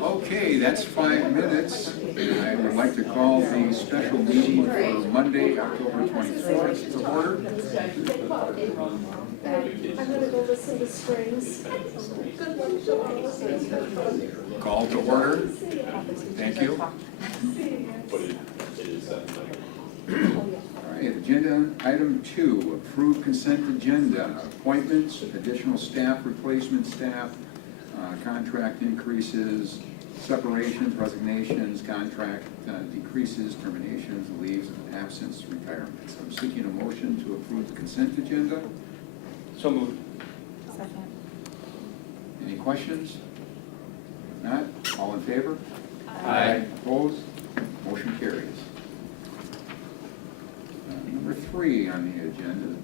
Okay, that's 5 minutes. I would like to call the special meeting for Monday, October 24th to order. I'm gonna go listen to Springs. Good luck. Call to order. Thank you. All right, agenda item 2, approve consent agenda, appointments, additional staff, replacement staff, contract increases, separations, resignations, contract decreases, terminations, leaves of absence, retirements. I'm seeking a motion to approve the consent agenda. So moved. Second. Any questions? Not? All in favor? Aye. Opposed? Motion carries. Number 3 on the agenda.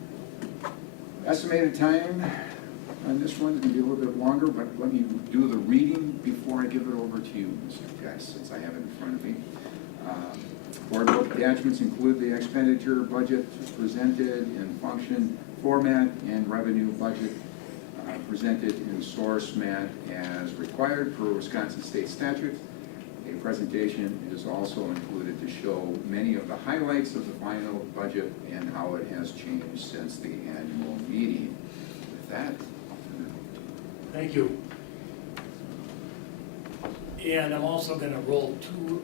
Estimated time on this one is going to be a little bit longer, but let me do the reading before I give it over to you, Mr. Guest, since I have it in front of me. Board attachments include the expenditure budget presented in function format and revenue budget presented in source mat as required per Wisconsin state statutes. A presentation is also included to show many of the highlights of the final budget and how it has changed since the annual meeting. With that, Thank you. And I'm also going to roll 2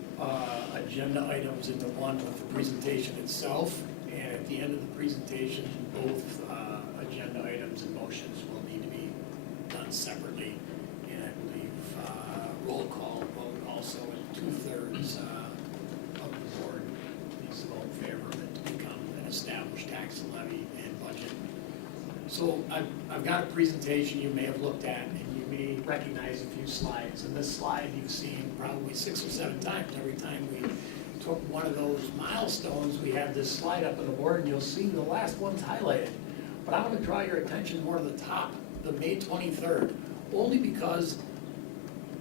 agenda items into one with the presentation itself. And at the end of the presentation, both agenda items and motions will need to be done separately. And I believe roll call vote also in 2/3 of the board needs to vote in favor of it to become an established tax levy and budget. So I've got a presentation you may have looked at, and you may recognize a few slides. And this slide you've seen probably 6 or 7 times. Every time we took one of those milestones, we have this slide up on the board, and you'll see the last one's highlighted. But I want to draw your attention more to the top, the May 23rd, only because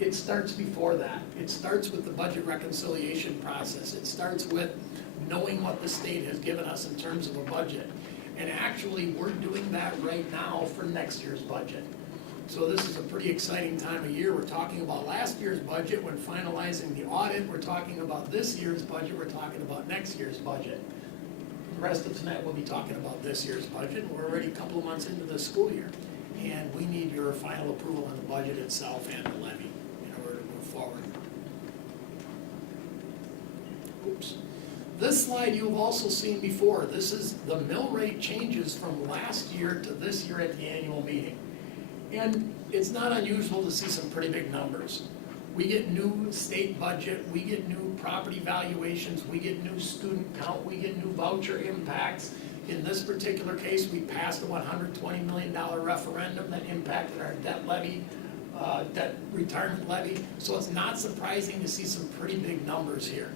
it starts before that. It starts with the budget reconciliation process. It starts with knowing what the state has given us in terms of a budget. And actually, we're doing that right now for next year's budget. So this is a pretty exciting time of year. We're talking about last year's budget when finalizing the audit. We're talking about this year's budget. We're talking about next year's budget. The rest of tonight, we'll be talking about this year's budget. We're already a couple of months into the school year. And we need your final approval on the budget itself and the levy in order to move forward. Oops. This slide you've also seen before. This is the mill rate changes from last year to this year at the annual meeting. And it's not unusual to see some pretty big numbers. We get new state budget, we get new property valuations, we get new student count, we get new voucher impacts. In this particular case, we passed a $120 million referendum that impacted our debt levy, debt retirement levy. So it's not surprising to see some pretty big numbers here.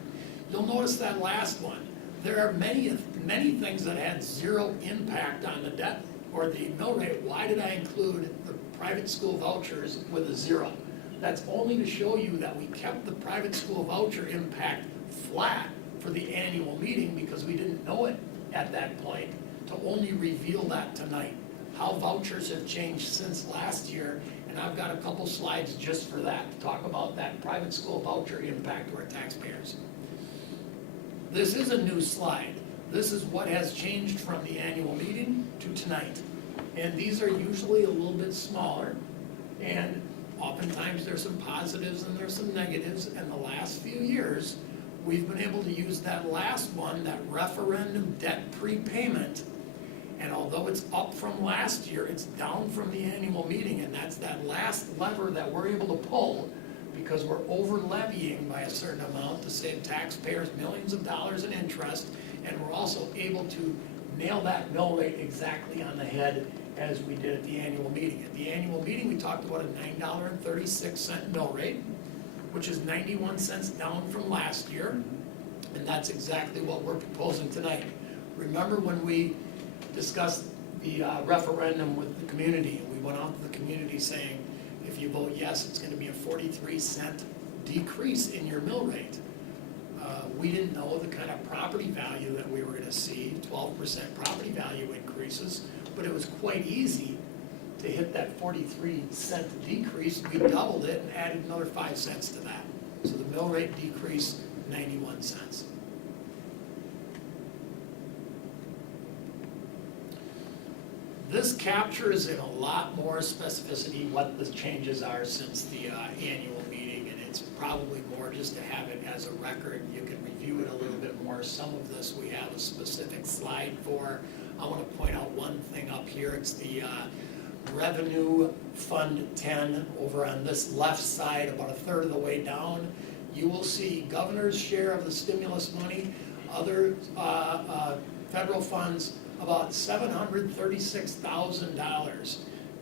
You'll notice that last one. There are many things that had 0 impact on the debt or the mill rate. Why did I include the private school vouchers with a 0? That's only to show you that we kept the private school voucher impact flat for the annual meeting because we didn't know it at that point, to only reveal that tonight. How vouchers have changed since last year, and I've got a couple slides just for that, to talk about that private school voucher impact to our taxpayers. This is a new slide. This is what has changed from the annual meeting to tonight. And these are usually a little bit smaller, and oftentimes there's some positives and there's some negatives. And the last few years, we've been able to use that last one, that referendum debt prepayment. And although it's up from last year, it's down from the annual meeting, and that's that last lever that we're able to pull because we're over levying by a certain amount to save taxpayers millions of dollars in interest, and we're also able to nail that mill rate exactly on the head as we did at the annual meeting. At the annual meeting, we talked about a $9.36 mill rate, which is 91 cents down from last year, and that's exactly what we're proposing tonight. Remember when we discussed the referendum with the community, and we went out to the community saying, if you vote yes, it's going to be a 43-cent decrease in your mill rate. We didn't know the kind of property value that we were going to see, 12% property value increases, but it was quite easy to hit that 43-cent decrease, we doubled it and added another 5 cents to that. So the mill rate decreased 91 cents. This captures in a lot more specificity what the changes are since the annual meeting, and it's probably more just to have it as a record. You can review it a little bit more. Some of this we have a specific slide for. I want to point out one thing up here. It's the Revenue Fund 10 over on this left side, about a third of the way down. You will see governor's share of the stimulus money, other federal funds, about $736,000.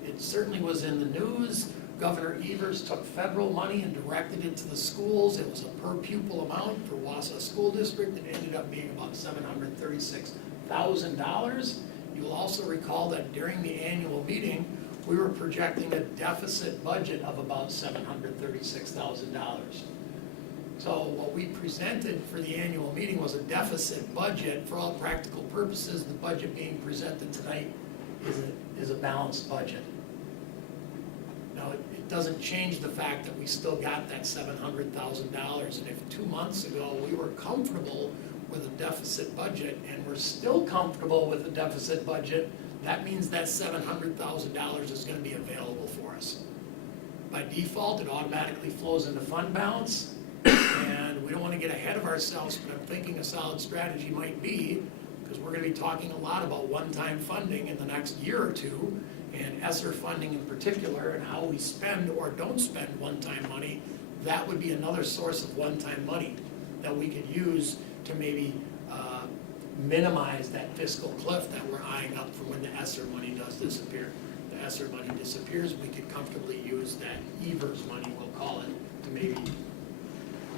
It certainly was in the news. Governor Evers took federal money and directed it to the schools. It was a per pupil amount for Wausau School District. It ended up being about $736,000. You'll also recall that during the annual meeting, we were projecting a deficit budget of about $736,000. So what we presented for the annual meeting was a deficit budget. For all practical purposes, the budget being presented tonight is a balanced budget. Now, it doesn't change the fact that we still got that $700,000. And if 2 months ago we were comfortable with a deficit budget and we're still comfortable with a deficit budget, that means that $700,000 is going to be available for us. By default, it automatically flows into fund balance. And we don't want to get ahead of ourselves, but I'm thinking a solid strategy might be, because we're going to be talking a lot about one-time funding in the next year or two, and ESSER funding in particular, and how we spend or don't spend one-time money. That would be another source of one-time money that we could use to maybe minimize that fiscal cliff that we're eyeing up for when the ESSER money does disappear. The ESSER money disappears, we could comfortably use that Evers money, we'll call it, to maybe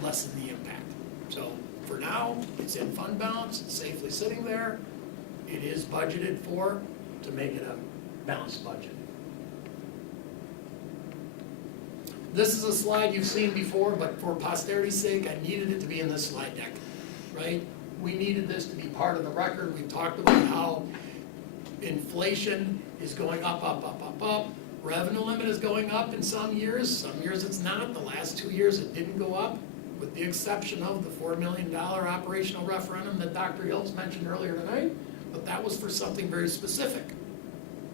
lessen the impact. So for now, it's in fund balance, it's safely sitting there. It is budgeted for to make it a balanced budget. This is a slide you've seen before, but for posterity's sake, I needed it to be in this slide deck, right? We needed this to be part of the record. We've talked about how inflation is going up, up, up, up, up. Revenue limit is going up in some years it's not. The last 2 years it didn't go up, with the exception of the $4 million operational referendum that Dr. Hills mentioned earlier tonight, but that was for something very specific.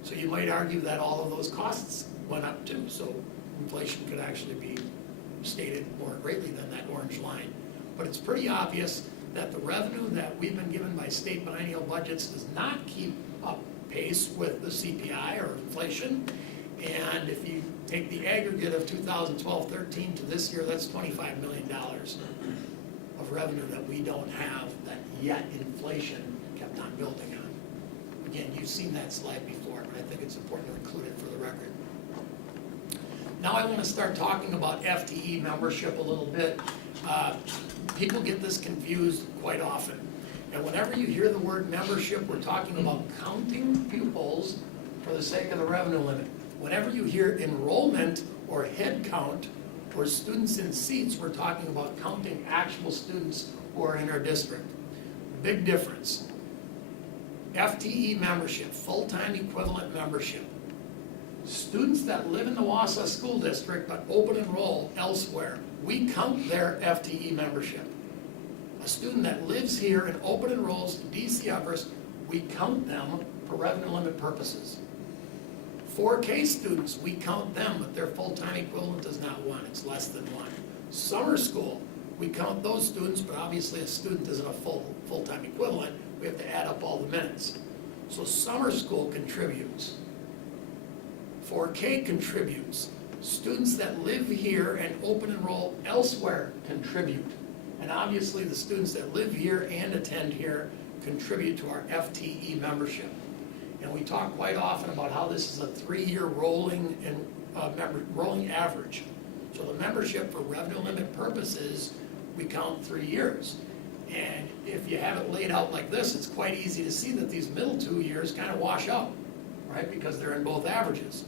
So you might argue that all of those costs went up too, so inflation could actually be stated more greatly than that orange line. But it's pretty obvious that the revenue that we've been given by state biennial budgets does not keep up pace with the CPI or inflation. And if you take the aggregate of 2012-13 to this year, that's $25 million of revenue that we don't have, that yet inflation kept on building on. Again, you've seen that slide before, but I think it's important to include it for the record. Now I want to start talking about FTE membership a little bit. People get this confused quite often. And whenever you hear the word membership, we're talking about counting pupils for the sake of the revenue limit. Whenever you hear enrollment or head count or students in seats, we're talking about counting actual students who are in our district. Big difference. FTE membership, full-time equivalent membership. Students that live in the Wausau School District but open enroll elsewhere, we count their FTE membership. A student that lives here and open enrolls to DC Everest, we count them for revenue limit purposes. 4K students, we count them, but their full-time equivalent is not 1, it's less than 1. Summer school, we count those students, but obviously a student isn't a full-time equivalent, we have to add up all the minutes. So summer school contributes. 4K contributes. Students that live here and open enroll elsewhere contribute. And obviously the students that live here and attend here contribute to our FTE membership. And we talk quite often about how this is a 3-year rolling average. So the membership for revenue limit purposes, we count 3 years. And if you have it laid out like this, it's quite easy to see that these middle 2 years kind of wash out, right? Because they're in both averages.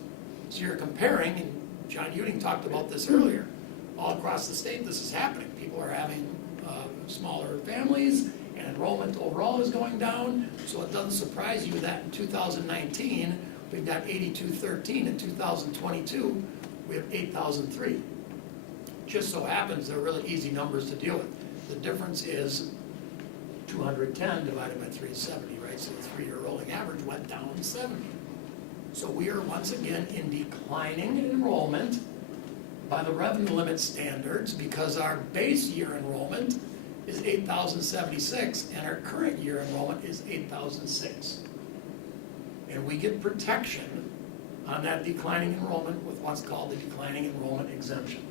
So you're comparing, and John Uding talked about this earlier, all across the state this is happening. People are having smaller families, and enrollment overall is going down. So it doesn't surprise you that in 2019, we've got 8213. In 2022, we have 8003. Just so happens they're really easy numbers to deal with. The difference is 210 divided by 370, right? So the 3-year rolling average went down 70. So we are once again in declining enrollment by the revenue limit standards because our base year enrollment is 8,076 and our current year enrollment is 8,006. And we get protection on that declining enrollment with what's called the declining enrollment exemption.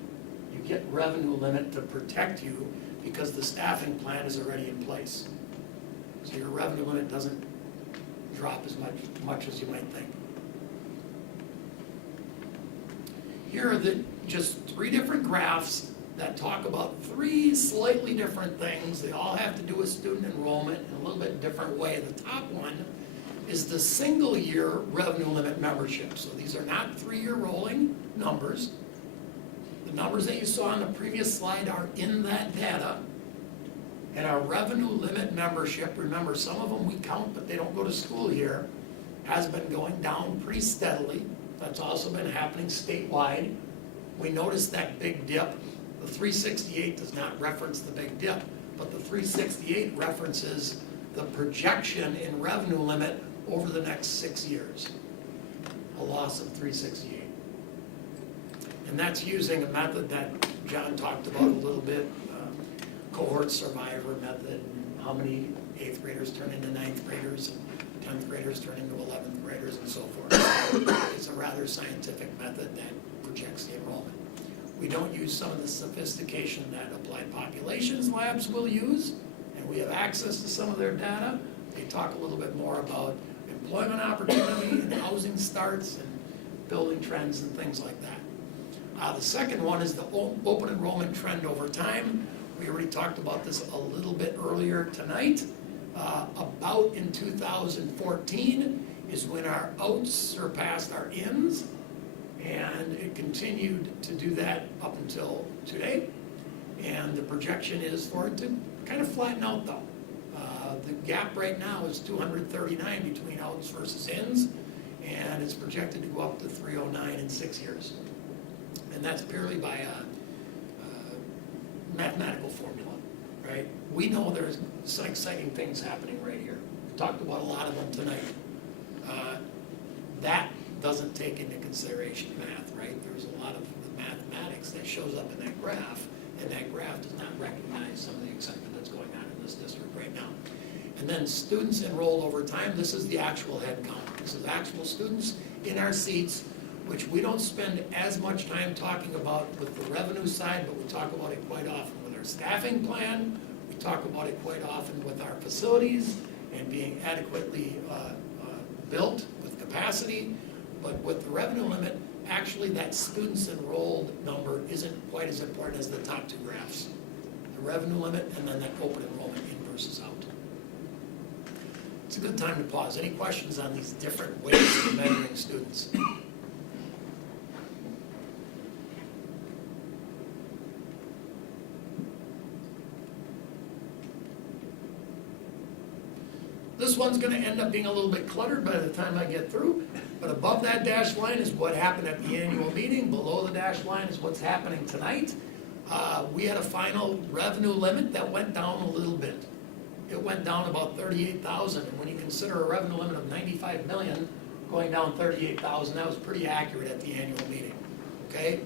You get revenue limit to protect you because the staffing plan is already in place. So your revenue limit doesn't drop as much as you might think. Here are just 3 different graphs that talk about 3 slightly different things. They all have to do with student enrollment in a little bit different way. The top one is the single year revenue limit membership. So these are not 3-year rolling numbers. The numbers that you saw on the previous slide are in that data. And our revenue limit membership, remember some of them we count but they don't go to school here, has been going down pretty steadily. That's also been happening statewide. We noticed that big dip. The 368 does not reference the big dip, but the 368 references the projection in revenue limit over the next 6 years. A loss of 368. And that's using a method that John talked about a little bit, cohort survivor method, and how many 8th graders turn into 9th graders, and 10th graders turn into 11th graders, and so forth. It's a rather scientific method that projects the enrollment. We don't use some of the sophistication that applied populations labs will use, and we have access to some of their data. They talk a little bit more about employment opportunity and housing starts and building trends and things like that. The second one is the open enrollment trend over time. We already talked about this a little bit earlier tonight. About in 2014 is when our outs surpassed our ins, and it continued to do that up until today. And the projection is for it to kind of flatten out though. The gap right now is 239 between outs versus ins, and it's projected to go up to 309 in 6 years. And that's purely by a mathematical formula, right? We know there's some exciting things happening right here. We talked about a lot of them tonight. That doesn't take into consideration math, right? There's a lot of the mathematics that shows up in that graph, and that graph does not recognize some of the excitement that's going on in this district right now. And then students enrolled over time, this is the actual head count. This is actual students in our seats, which we don't spend as much time talking about with the revenue side, but we talk about it quite often with our staffing plan. We talk about it quite often with our facilities and being adequately built with capacity. But with the revenue limit, actually that students enrolled number isn't quite as important as the top 2 graphs. The revenue limit and then that open enrollment in versus out. It's a good time to pause. Any questions on these different ways of measuring students? This one's going to end up being a little bit cluttered by the time I get through, but above that dashed line is what happened at the annual meeting. Below the dashed line is what's happening tonight. We had a final revenue limit that went down a little bit. It went down about 38,000, and when you consider a revenue limit of 95 million, going down 38,000, that was pretty accurate at the annual meeting, okay?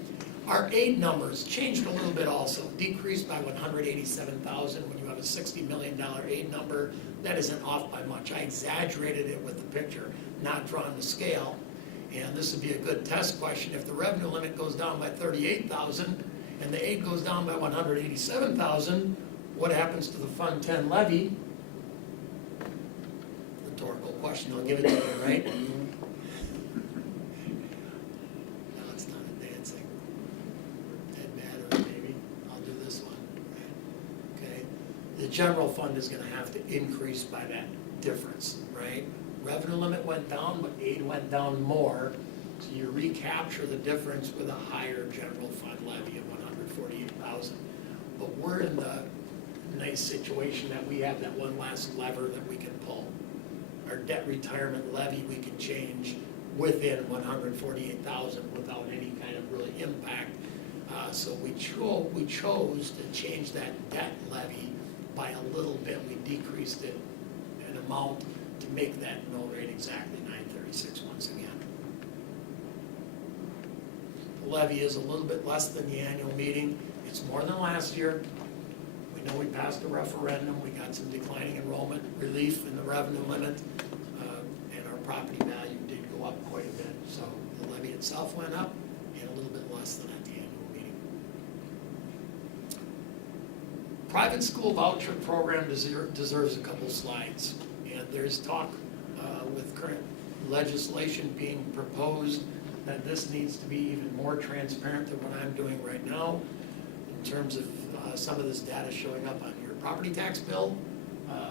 Our aid numbers changed a little bit also, decreased by 187,000. When you have a $60 million aid number, that isn't off by much. I exaggerated it with the picture, not drawn to scale. And this would be a good test question. If the revenue limit goes down by 38,000 and the aid goes down by 187,000, what happens to the Fund 10 levy? Rhetorical question, I'll give it to you, right? The general fund is going to have to increase by that difference, right? Revenue limit went down, but aid went down more. So you recapture the difference with a higher general fund levy of 148,000. But we're in the nice situation that we have that one last lever that we can pull. Our debt retirement levy we can change within 148,000 without any kind of really impact. So we chose to change that debt levy by a little bit. We decreased it an amount to make that mill rate exactly 936 once again. The levy is a little bit less than the annual meeting. It's more than last year. We know we passed a referendum. We got some declining enrollment relief in the revenue limit, and our property value did go up quite a bit. So the levy itself went up and a little bit less than at the annual meeting. Private school voucher program deserves a couple slides. And there's talk with current legislation being proposed that this needs to be even more transparent than what I'm doing right now in terms of some of this data showing up on your property tax bill,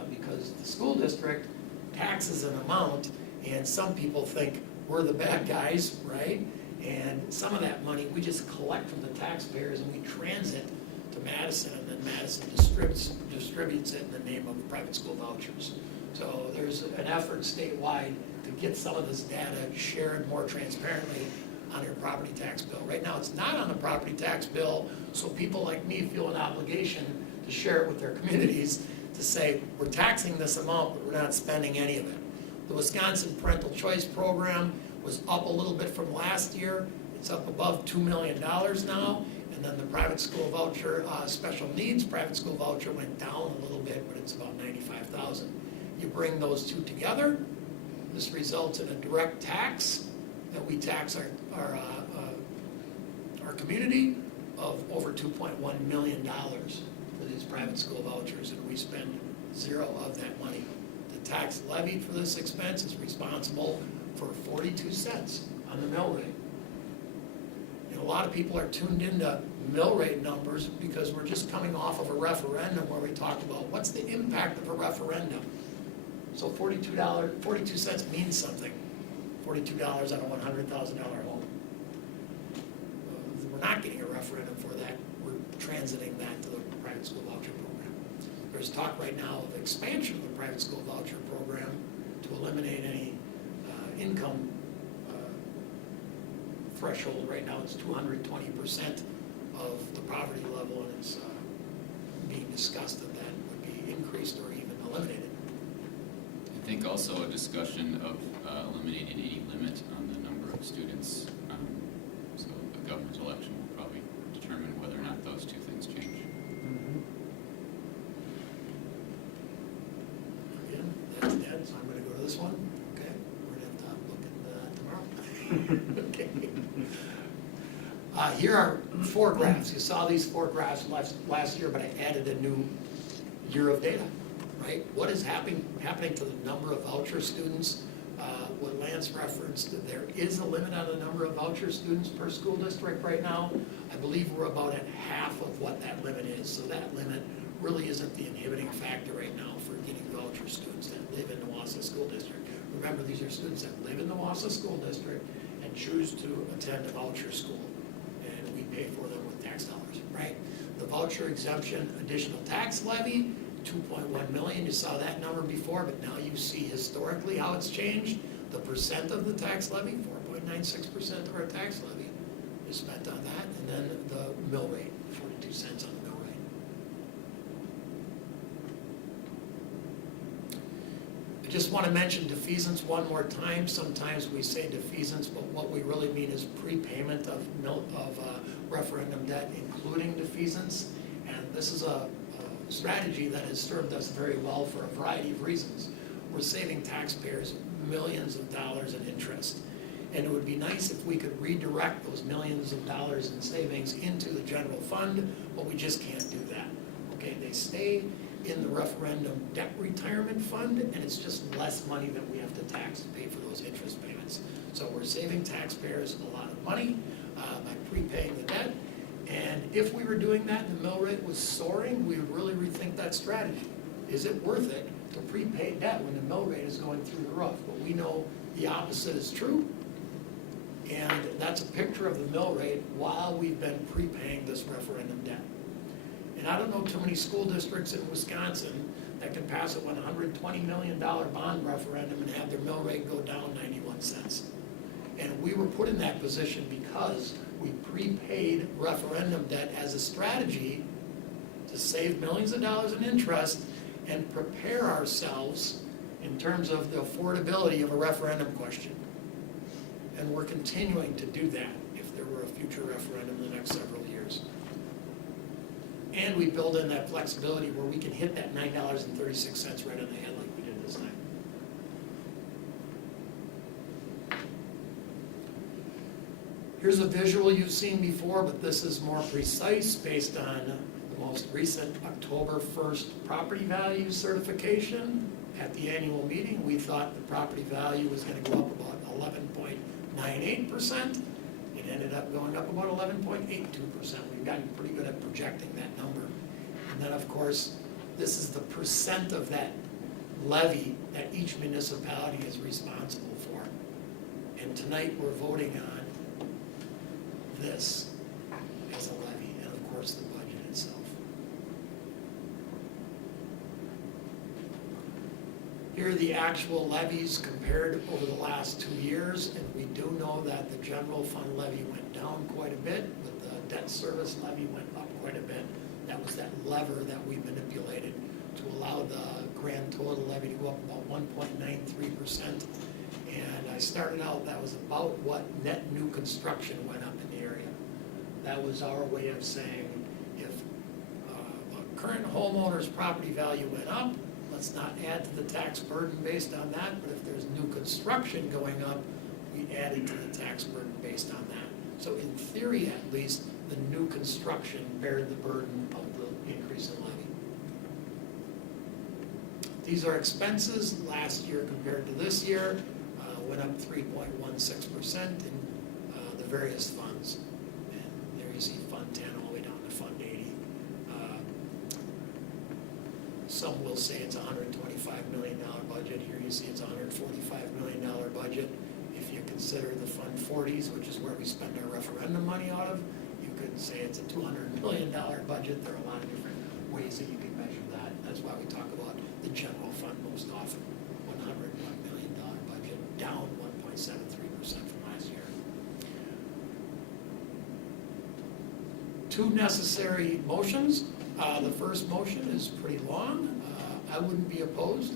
because the school district taxes an amount, and some people think we're the bad guys, right? And some of that money we just collect from the taxpayers and we transit to Madison, and then Madison distributes it in the name of private school vouchers. So there's an effort statewide to get some of this data shared more transparently on your property tax bill. Right now, it's not on the property tax bill, so people like me feel an obligation to share it with their communities to say, we're taxing this amount, but we're not spending any of it. The Wisconsin Parental Choice Program was up a little bit from last year. It's up above $2 million now. And then the private school voucher, special needs private school voucher went down a little bit, but it's about $95,000. You bring those two together, this results in a direct tax that we tax our community of over $2.1 million for these private school vouchers, and we spend zero of that money. The tax levied for this expense is responsible for 42 cents on the mill rate. And a lot of people are tuned into mill rate numbers because we're just coming off of a referendum where we talked about what's the impact of a referendum. So $42 means something. $42 on a $100,000 home. We're not getting a referendum for that. We're transiting that to the private school voucher program. There's talk right now of expansion of the private school voucher program to eliminate any income threshold. Right now it's 220% of the poverty level, and it's being discussed that that would be increased or even eliminated. I think also a discussion of eliminating any limit on the number of students. So the governor's election will probably determine whether or not those two things change. Again, that's dead, so I'm gonna go to this one. Okay, we're gonna have to look at that tomorrow. Okay. Here are 4 graphs. You saw these 4 graphs last year, but I added a new year of data. Right? What is happening to the number of voucher students? What Lance referenced, there is a limit on the number of voucher students per school district right now. I believe we're about at half of what that limit is. So that limit really isn't the inhibiting factor right now for getting voucher students that live in the Wausau School District. Remember, these are students that live in the Wausau School District and choose to attend a voucher school. And we pay for them with tax dollars, right? The voucher exemption additional tax levy, 2.1 million, you saw that number before, but now you see historically how it's changed. The percent of the tax levy, 4.96% of our tax levy is spent on that, and then the mill rate, 42 cents on the mill rate. I just want to mention defeasance one more time. Sometimes we say defeasance, but what we really mean is prepayment of referendum debt, including defeasance, and this is a strategy that has served us very well for a variety of reasons. We're saving taxpayers millions of dollars in interest. And it would be nice if we could redirect those millions of dollars in savings into the general fund, but we just can't do that. Okay, they stay in the referendum debt retirement fund, and it's just less money that we have to tax to pay for those interest payments. So we're saving taxpayers a lot of money by prepaying the debt. And if we were doing that and the mill rate was soaring, we would really rethink that strategy. Is it worth it to prepay debt when the mill rate is going through the roof? But we know the opposite is true. And that's a picture of the mill rate while we've been prepaying this referendum debt. And I don't know too many school districts in Wisconsin that can pass a $120 million bond referendum and have their mill rate go down 91 cents. And we were put in that position because we prepaid referendum debt as a strategy to save millions of dollars in interest and prepare ourselves in terms of the affordability of a referendum question. And we're continuing to do that if there were a future referendum in the next several years. And we build in that flexibility where we can hit that $9.36 right on the head like we did this time. Here's a visual you've seen before, but this is more precise based on the most recent October 1st property value certification. At the annual meeting, we thought the property value was going to go up about 11.98%. It ended up going up about 11.82%. We've gotten pretty good at projecting that number. And then, of course, this is the percent of that levy that each municipality is responsible for. And tonight, we're voting on this as a levy, and of course, the budget itself. Here are the actual levies compared over the last 2 years, and we do know that the general fund levy went down quite a bit, but the debt service levy went up quite a bit. That was that lever that we manipulated to allow the grand total levy to go up about 1.93%. And I started out, that was about what net new construction went up in the area. That was our way of saying, if a current homeowner's property value went up, let's not add to the tax burden based on that, but if there's new construction going up, we added to the tax burden based on that. So in theory, at least, the new construction bared the burden of the increase in levy. These are expenses last year compared to this year, went up 3.16% in the various funds. And there you see Fund 10 all the way down to Fund 80. Some will say it's a $125 million budget. Here you see it's a $145 million budget. If you consider the Fund 40s, which is where we spend our referendum money out of, you could say it's a $200 million budget. There are a lot of different ways that you can measure that. That's why we talk about the general fund most often. $101 million budget, down 1.73% from last year. Two necessary motions. The first motion is pretty long. I wouldn't be opposed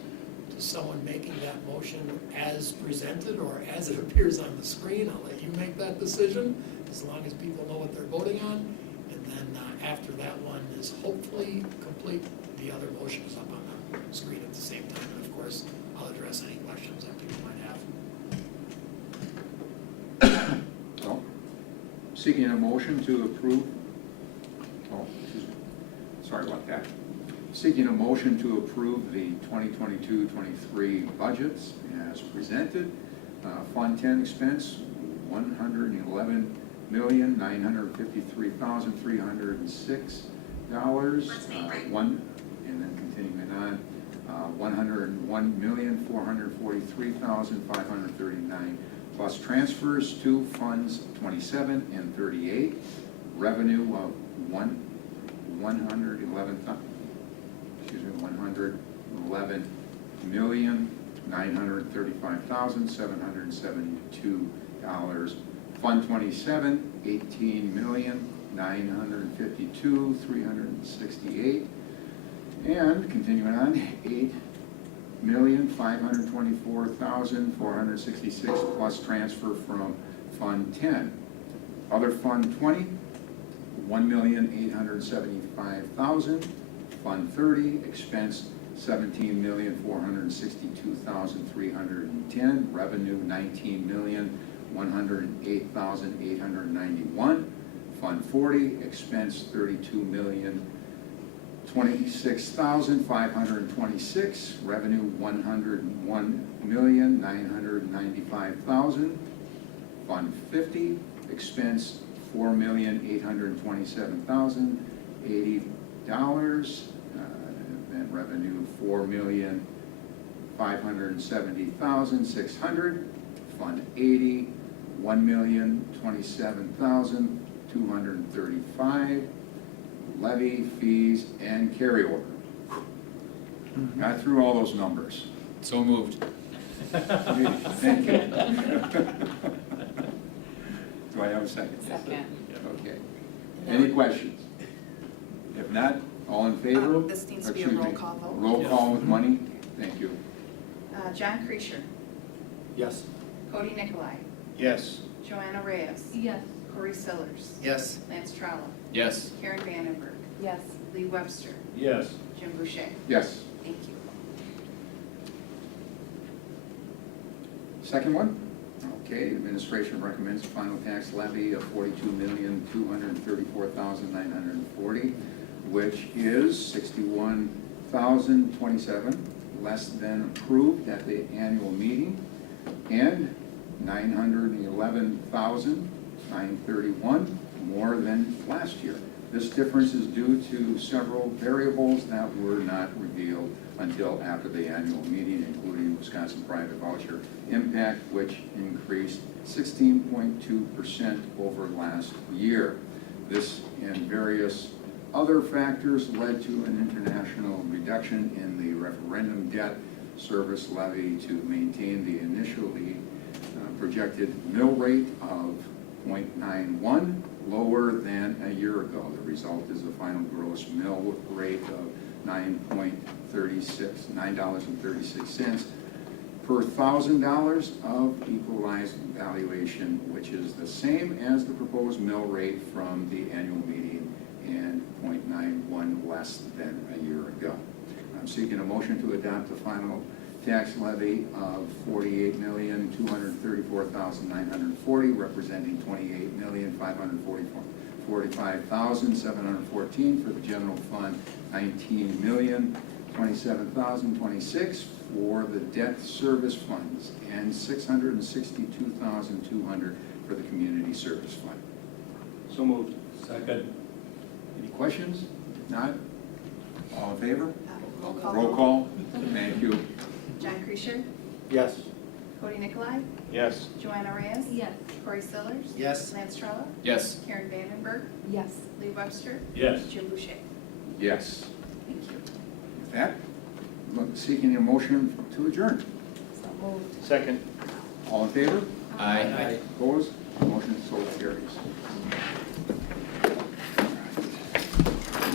to someone making that motion as presented or as it appears on the screen. I'll let you make that decision as long as people know what they're voting on. And then after that one is hopefully complete, the other motion is up on the screen at the same time. And of course, I'll address any questions that people might have. Well, seeking a motion to approve, excuse me, sorry about that. Seeking a motion to approve the 2022-23 budgets as presented. Fund 10 expense, $111,953,306. And then continuing on, $101,443,539 plus transfers to funds 27 and 38. Revenue of $111,935,772. Fund 27, $18,952,368. And continuing on, $8,524,466 plus transfer from Fund 10. Other Fund 20, $1,875,000. Fund 30, expense $17,462,310. Revenue $19,108,891. Fund 40, expense $32,026,526. Revenue $101,995,000. Fund 50, expense $4,827,080. Then revenue $4,570,600. Fund 80, $1,027,235. Levy, fees, and carryover. Got through all those numbers. So moved. Thank you. Do I have a second? Second. Okay. Any questions? If not, all in favor? This needs to be a Excuse roll me. call vote. Roll call with money? Thank you. John Creasure, Yes. Cody Nicolai, Yes. Joanna Reyes. Yes. Corey Sillers. Yes. Lance Trollo. Yes. Karen Vandenberg. Yes. Lee Webster. Yes. Jim Boucher. Yes. Thank you. Second one? Okay, administration recommends final tax levy of $42,234,940, which is $61,027 less than approved at the annual meeting, and $911,931 more than last year. This difference is due to several variables that were not revealed until after the annual meeting, including Wisconsin private voucher impact, which increased 16.2% over last year. This and various other factors led to an international reduction in the referendum debt service levy to maintain the initially projected mill rate of 0.91, lower than a year ago. The result is a final gross mill rate of $9.36 per $1,000 of equalized valuation, which is the same as the proposed mill rate from the annual meeting and 0.91 less than a year ago. I'm seeking a motion to adopt the final tax levy of $48,234,940, representing $28,545,714 for the general fund, $19,027,026 for the debt service funds, and $662,200 for the community service fund. So moved. Second. Any questions? If not, all in favor? Roll call. Roll call. Thank you. John Creasure, Yes. Cody Nicolai, Yes. Joanna Reyes. Yes. Corey Sillers. Yes. Lance Trollo. Yes. Karen Vandenberg. Yes. Lee Webster. Yes. Jim Boucher. Yes. Thank you. With that, seeking a motion to adjourn. So moved. Second. All in favor? Aye. Opposed? Motion so carries.